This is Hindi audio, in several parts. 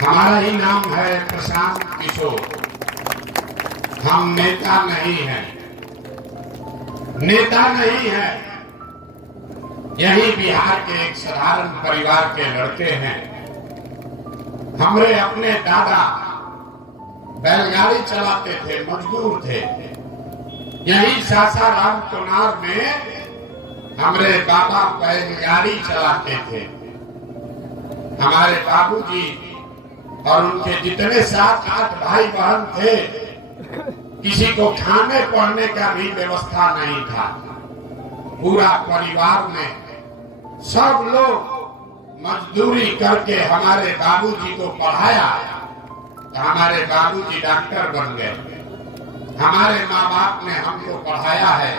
हमारा ही नाम है प्रशांत किशोर। हम नेता नहीं हैं, नेता नहीं हैं। यही बिहार के एक साधारण परिवार के लड़के हैं। हमारे अपने दादा बैलगाड़ी चलाते थे, मजदूर थे। यही सासाराम चुनार में हमारे बाबा बैलगाड़ी चलाते थे। हमारे बाबूजी और उनके जितने 7-8 भाई बहन थे, किसी को खाने पढ़ने का भी व्यवस्था नहीं था। पूरा परिवार में सब लोग मजदूरी करके हमारे बाबूजी को पढ़ाया, तो हमारे बाबूजी डॉक्टर बन गए। हमारे माँ बाप ने हमको पढ़ाया है,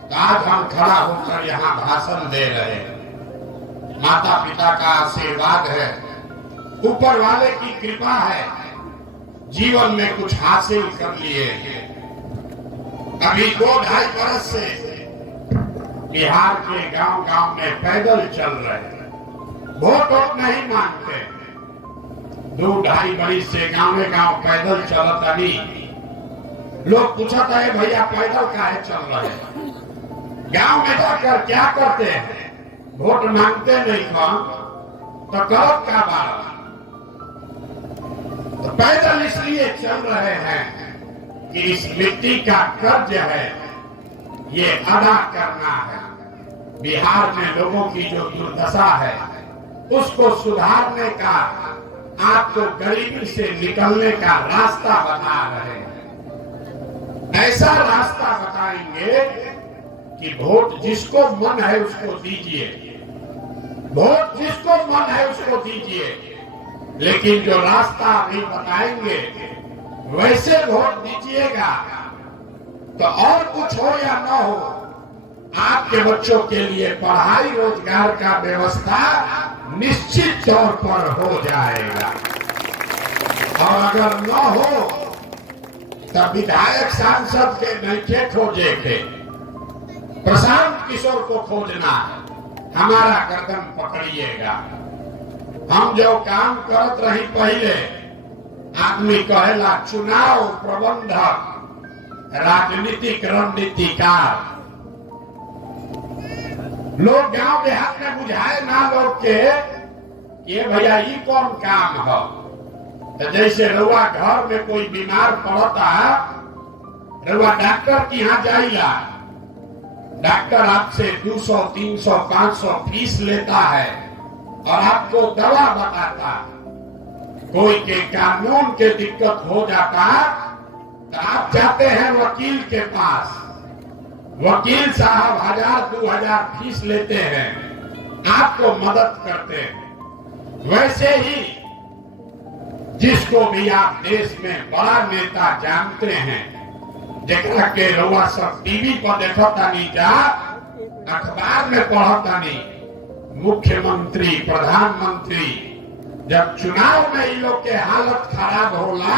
तो आज हम खड़ा होकर यहाँ भाषण दे रहे हैं। माता पिता का आशीर्वाद है, ऊपर वाले की कृपा है, जीवन में कुछ हासिल कर लिए। अभी 2-2.5 बरस से बिहार के गांव-गांव में पैदल चल रहे हैं, वोट नहीं मांगते। 2-2.5 बरस से गांव-गांव पैदल चलता नहीं। लोग पूछता है भैया पैदल काहे चल रहे हैं, गांव में जाकर क्या करते हैं? वोट मांगते नहीं कौन तो गलत का बात। तो पैदल इसलिए चल रहे हैं कि इस मिट्टी का कर्ज है, ये अदा करना है। बिहार में लोगों की जो दुर्दशा है उसको सुधारने का, आपको गरीबी से निकलने का रास्ता बता रहे हैं। ऐसा रास्ता बताएंगे कि वोट जिसको मन है उसको दीजिए, वोट जिसको मन है उसको दीजिए, लेकिन जो रास्ता अभी बताएंगे वैसे वोट दीजिएगा तो और कुछ हो या न हो, आपके बच्चों के लिए पढ़ाई रोजगार का व्यवस्था निश्चित तौर पर हो जाएगा। और अगर न हो तब विधायक सांसद के नैखे खोजे के, प्रशांत किशोर को खोजना है। हमारा गर्दन पकड़िएगा। हम जो काम करत रही पहले, आदमी कहेला चुनाव प्रबंधक, राजनीतिक रणनीतिकार। लोग गांव देहात में बुझाए ना लोग के ये भैया ये कौन काम है। तो जैसे रउआ घर में कोई बीमार पड़ता, रउआ डॉक्टर के यहाँ जाइला, डॉक्टर आपसे 200, 300, 500 फीस लेता है और आपको दवा बताता। कोई के कानून के दिक्कत हो जाता तो आप जाते हैं वकील के पास, वकील साहब 1000-2000 फीस लेते हैं, आपको मदद करते हैं। वैसे ही जिसको भी आप देश में बड़ा नेता जानते हैं, जेकरा के रउआ सब टीवी पर देखता नहीं, जा अखबार में पढ़ता नहीं, मुख्यमंत्री प्रधानमंत्री, जब चुनाव में इन लोग के हालत खराब होला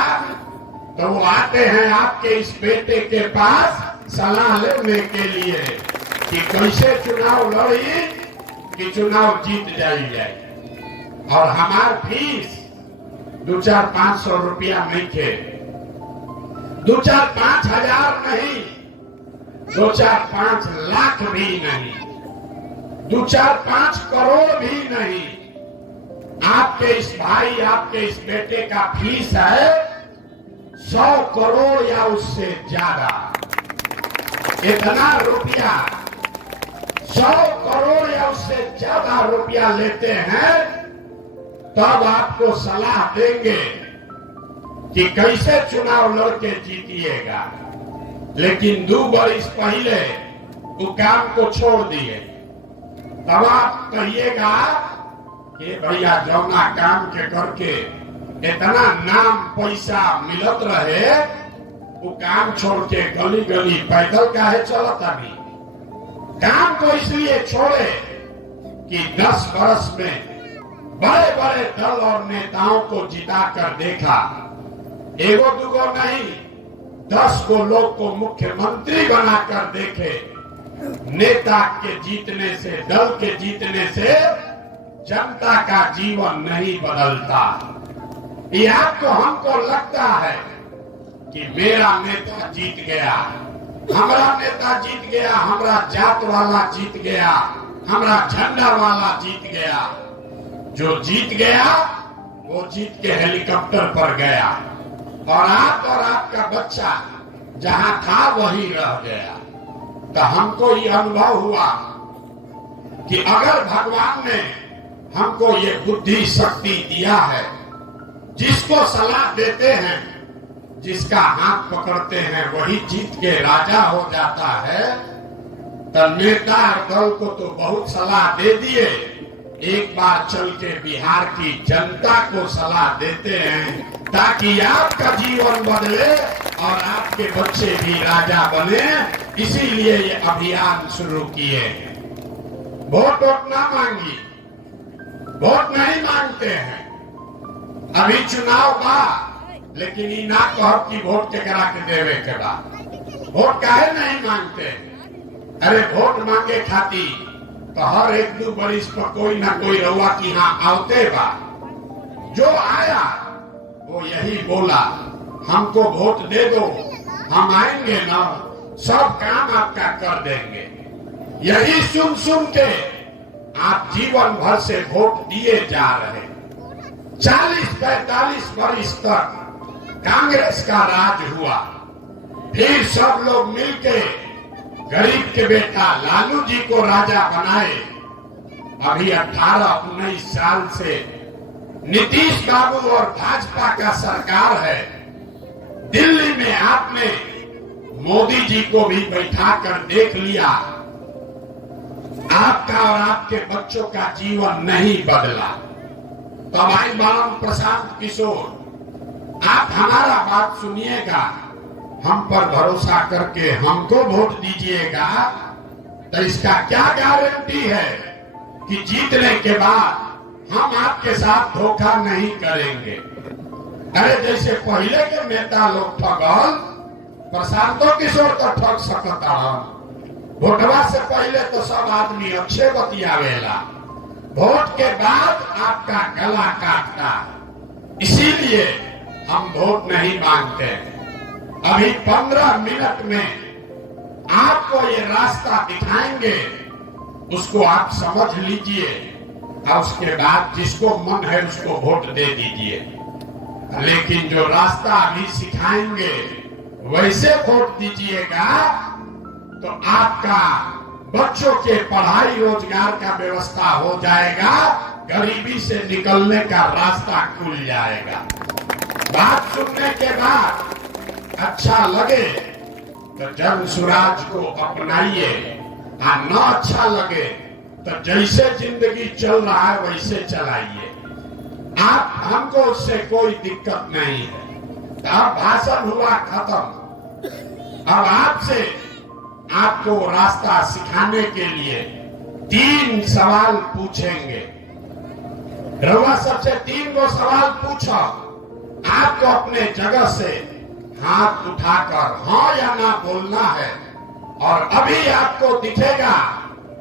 तो वो आते हैं आपके इस बेटे के पास सलाह लेने के लिए कि कैसे चुनाव लड़ी कि चुनाव जीत जाए। और हमार फीस 2-4-500 रुपया नहीं थे, 2-4-5 हजार नहीं, 2-4-5 लाख भी नहीं, 2-4-5 करोड़ भी नहीं। आपके इस भाई, आपके इस बेटे का फीस है 100 करोड़ या उससे ज्यादा। इतना रुपया, 100 करोड़ या उससे ज्यादा रुपया लेते हैं, तब आपको सलाह देंगे कि कैसे चुनाव लड़के जीतिएगा। लेकिन 2 बरस पहले वो काम को छोड़ दिए, तब आप कहिएगा कि भैया जौना काम के करके इतना नाम पैसा मिलत रहे, वो काम छोड़ के गली गली पैदल काहे चलता नहीं। काम को इसलिए छोड़े कि 10 बरस में बड़े बड़े दल और नेताओं को जिता कर देखा, एगो दुगो नहीं 10 को लोग को मुख्यमंत्री बनाकर देखे। नेता के जीतने से, दल के जीतने से जनता का जीवन नहीं बदलता। या तो हमको लगता है कि मेरा नेता जीत गया, हमारा नेता जीत गया, हमारा जात वाला जीत गया, हमारा झंडा वाला जीत गया। जो जीत गया वो जीत के हेलीकॉप्टर पर गया और आपका बच्चा जहां था वहीं रह गया। तो हमको ये अनुभव हुआ कि अगर भगवान ने हमको ये बुद्धि शक्ति दिया है, जिसको सलाह देते हैं, जिसका हाथ पकड़ते हैं, वही जीत के राजा हो जाता है। तो नेता दल को तो बहुत सलाह दे दिए, एक बार चल के बिहार की जनता को सलाह देते हैं ताकि आपका जीवन बदले और आपके बच्चे भी राजा बने। इसीलिए ये अभियान शुरू किए। वोट ना मांगी, वोट नहीं मांगते हैं। अभी चुनाव बा, लेकिन ये ना कहो कि वोट के करा के देवे के बाद वोट काहे नहीं मांगते। अरे वोट मांगे खाती तो हर एक दो बरिस पर कोई ना कोई रउआ की यहाँ आवते बा। जो आया वो यही बोला, हमको वोट दे दो, हम आएंगे ना, सब काम आपका कर देंगे। यही सुन सुन के आप जीवन भर से वोट दिए जा रहे। 40-45 वर्ष तक कांग्रेस का राज हुआ, फिर सब लोग मिलके गरीब के बेटा लालू जी को राजा बनाए। अभी 18-19 साल से नीतीश बाबू और भाजपा का सरकार है। दिल्ली में आपने मोदी जी को भी बैठा कर देख लिया, आपका और आपके बच्चों का जीवन नहीं बदला। तब आई बालम प्रशांत किशोर, आप हमारा बात सुनिएगा, हम पर भरोसा करके हमको वोट दीजिएगा। तो इसका क्या गारंटी है कि जीतने के बाद हम आपके साथ धोखा नहीं करेंगे। अरे जैसे पहले के नेता लोग ठगल, प्रशांतो किशोर तो ठग सकता। वोटवा से पहले तो सब आदमी अच्छे बतियावेला, वोट के बाद आपका गला काटता। इसीलिए हम वोट नहीं मांगते। अभी 15 मिनट में आपको ये रास्ता दिखाएंगे, उसको आप समझ लीजिए और उसके बाद जिसको मन है उसको वोट दे दीजिए। लेकिन जो रास्ता अभी सिखाएंगे वैसे वोट दीजिएगा तो आपका बच्चों के पढ़ाई रोजगार का व्यवस्था हो जाएगा, गरीबी से निकलने का रास्ता खुल जाएगा। बात सुनने के बाद अच्छा लगे तो जन स्वराज को अपनाइए, और न अच्छा लगे तो जैसे जिंदगी चल रहा है वैसे चलाइए। आप हमको उससे कोई दिक्कत नहीं है। अब भाषण हुआ खत्म। अब आपसे आपको रास्ता सिखाने के लिए 3 सवाल पूछेंगे। रउआ सबसे 3 गो सवाल पूछो। आपको अपने जगह से हाथ उठाकर हाँ या ना बोलना है। और अभी आपको दिखेगा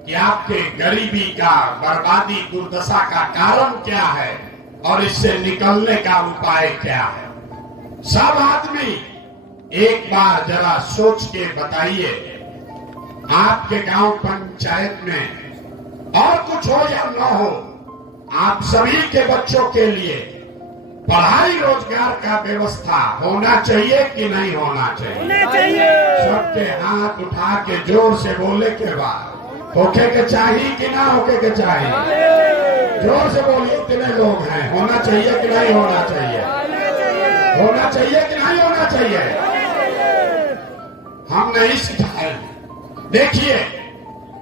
कि आपके गरीबी का, बर्बादी, दुर्दशा का कारण क्या है और इससे निकलने का उपाय क्या है। सब आदमी एक बार जरा सोच के बताइए, आपके गांव पंचायत में और कुछ हो या न हो, आप सभी के बच्चों के लिए पढ़ाई रोजगार का व्यवस्था होना चाहिए कि नहीं होना चाहिए? होना चाहिए। सबके हाथ उठा के जोर से बोले के बाद होके के चाहिए कि ना होके के चाहिए? जोर से बोलिए, कितने लोग हैं? होना चाहिए कि नहीं होना चाहिए? होना चाहिए कि नहीं होना चाहिए? हम नहीं सिखाए। देखिए,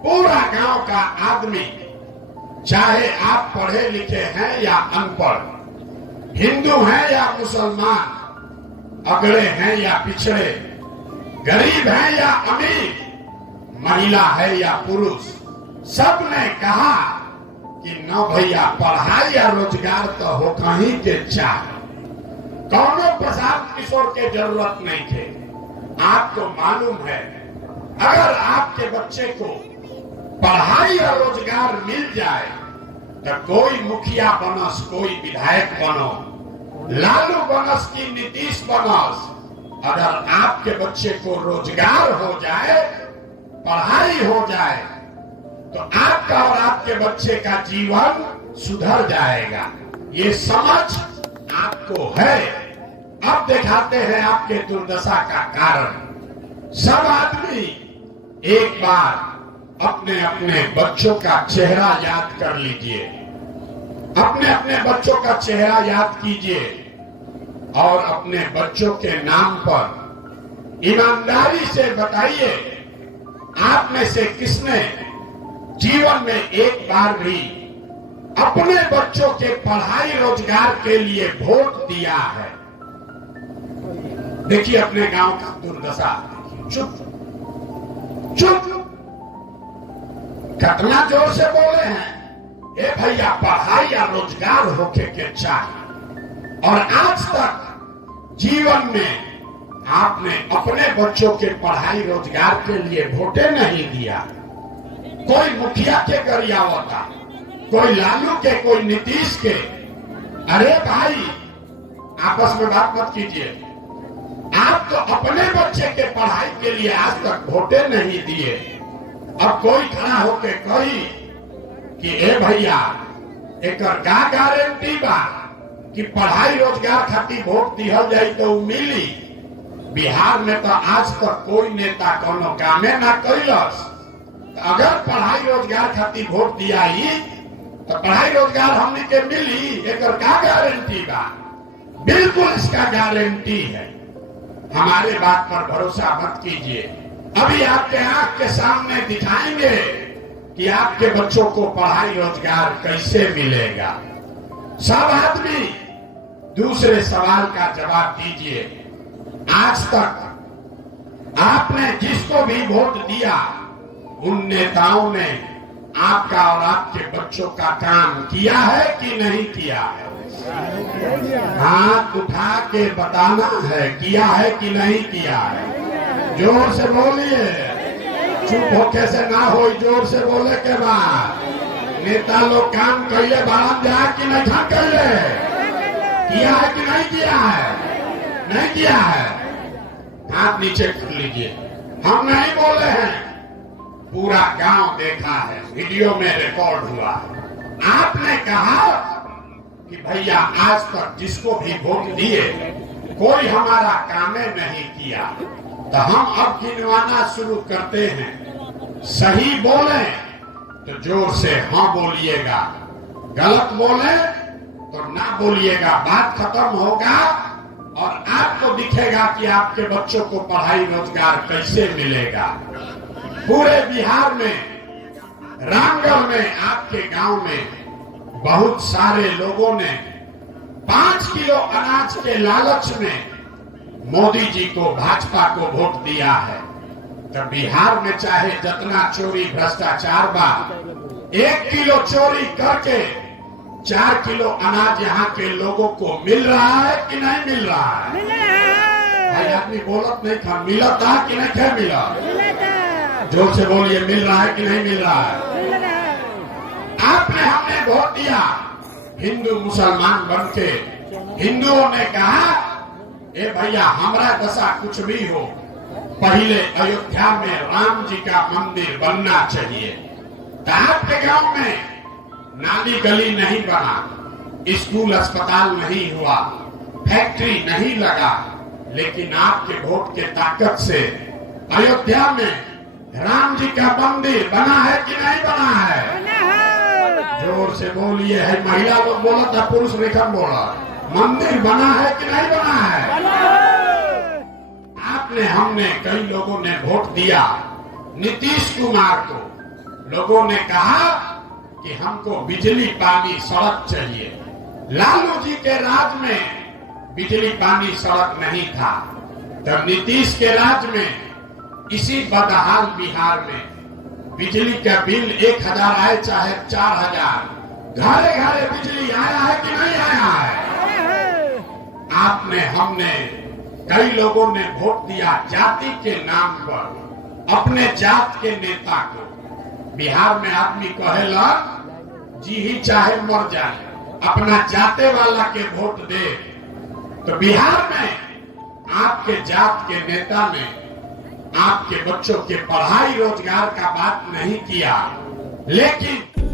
पूरा गांव का आदमी, चाहे आप पढ़े लिखे हैं या अनपढ़, हिंदू हैं या मुसलमान, अगड़े हैं या पिछड़े, गरीब हैं या अमीर, महिला है या पुरुष, सबने कहा कि न भैया पढ़ाई या रोजगार तो हो कहीं के चाहे। कौनो प्रशांत किशोर के जरूरत नहीं थे। आपको मालूम है, अगर आपके बच्चे को पढ़ाई और रोजगार मिल जाए तो कोई मुखिया बनो, कोई विधायक बनो, लालू बनस की नीतीश बनस। अगर आपके बच्चे को रोजगार हो जाए, पढ़ाई हो जाए, तो आपका और आपके बच्चे का जीवन सुधर जाएगा। ये समझ आपको है। अब दिखाते हैं आपके दुर्दशा का कारण। सब आदमी एक बार अपने अपने बच्चों का चेहरा याद कर लीजिए, अपने अपने बच्चों का चेहरा याद कीजिए और अपने बच्चों के नाम पर ईमानदारी से बताइए, आप में से किसने जीवन में एक बार भी अपने बच्चों के पढ़ाई रोजगार के लिए वोट दिया है? देखिए अपने गांव का दुर्दशा। चुप चुप, कितना जोर से बोले हैं। ए भैया, पढ़ाई या रोजगार होके के चाहिए। और आज तक जीवन में आपने अपने बच्चों के पढ़ाई रोजगार के लिए वोटे नहीं दिया। कोई मुखिया के गरियावता, कोई लालू के, कोई नीतीश के। अरे भाई, आपस में बात मत कीजिए। आप तो अपने बच्चे के पढ़ाई के लिए आज तक वोटे नहीं दिए। अब कोई खड़ा होके कही कि ए भैया, एक का गारंटी बा कि पढ़ाई रोजगार खातिर वोट दिहल जाई तो मिली। बिहार में तो आज तक कोई नेता कोनो कामे ना कैलस। अगर पढ़ाई रोजगार खातिर वोट दिया तो पढ़ाई रोजगार हमने के मिली, एक का गारंटी बा? बिल्कुल इसका गारंटी है। हमारे बात पर भरोसा मत कीजिए। अभी आपके आंख के सामने दिखाएंगे कि आपके बच्चों को पढ़ाई रोजगार कैसे मिलेगा। सब आदमी दूसरे सवाल का जवाब दीजिए। आज तक आपने जिसको भी वोट दिया, उन नेताओं ने आपका और आपके बच्चों का काम किया है कि नहीं किया है? हाथ उठा के बताना है, किया है कि नहीं किया है। जोर से बोलिए, चुप होके से ना हो, जोर से बोले के बाद। नेता लोग काम करिए, बारात जा कि नहीं काम करिए, किया है कि नहीं किया है? नहीं किया है, हाथ नीचे कर लीजिए। हम नहीं बोले हैं, पूरा गांव देखा है, वीडियो में रिकॉर्ड हुआ है। आपने कहा कि भैया आज तक जिसको भी वोट दिए कोई हमारा कामे नहीं किया। तो हम अब गिनवाना शुरू करते हैं। सही बोले तो जोर से हाँ बोलिएगा, गलत बोले तो ना बोलिएगा। बात खत्म होगा और आपको दिखेगा कि आपके बच्चों को पढ़ाई रोजगार कैसे मिलेगा। पूरे बिहार में, रामगढ़ में, आपके गांव में बहुत सारे लोगों ने 5 किलो अनाज के लालच में मोदी जी को, भाजपा को वोट दिया है। तो बिहार में चाहे जितना चोरी भ्रष्टाचार बा, 1 किलो चोरी करके 4 किलो अनाज यहाँ के लोगों को मिल रहा है कि नहीं मिल रहा है? भाई आदमी बोलत नहीं था, मिलत था कि नहीं थे? मिला, जोर से बोलिए, मिल रहा है कि नहीं मिल रहा है? आपने, हमने वोट दिया, हिंदू मुसलमान बनके हिंदुओं ने कहा ए भैया हमारा दशा कुछ भी हो, पहले अयोध्या में राम जी का मंदिर बनना चाहिए। तो आपके गांव में नाली गली नहीं बना, स्कूल अस्पताल नहीं हुआ, फैक्ट्री नहीं लगा, लेकिन आपके वोट के ताकत से अयोध्या में राम जी का मंदिर बना है कि नहीं बना है? जोर से बोलिए। है महिला लोग बोला था, पुरुष रेखन बोला, मंदिर बना है कि नहीं बना है? आपने, हमने, कई लोगों ने वोट दिया नीतीश कुमार को। लोगों ने कहा कि हमको बिजली पानी सड़क चाहिए। लालू जी के राज में बिजली पानी सड़क नहीं था, तब नीतीश के राज में इसी बदहाल बिहार में बिजली का बिल 1000 आए चाहे 4000, घरे घरे बिजली आया है कि नहीं आया है? आपने, हमने, कई लोगों ने वोट दिया जाति के नाम पर अपने जात के नेता को। बिहार में आदमी कहेला जी ही चाहे मर जाए, अपना जाते वाला के वोट दे। तो बिहार में आपके जात के नेता ने आपके बच्चों के पढ़ाई रोजगार का बात नहीं किया, लेकिन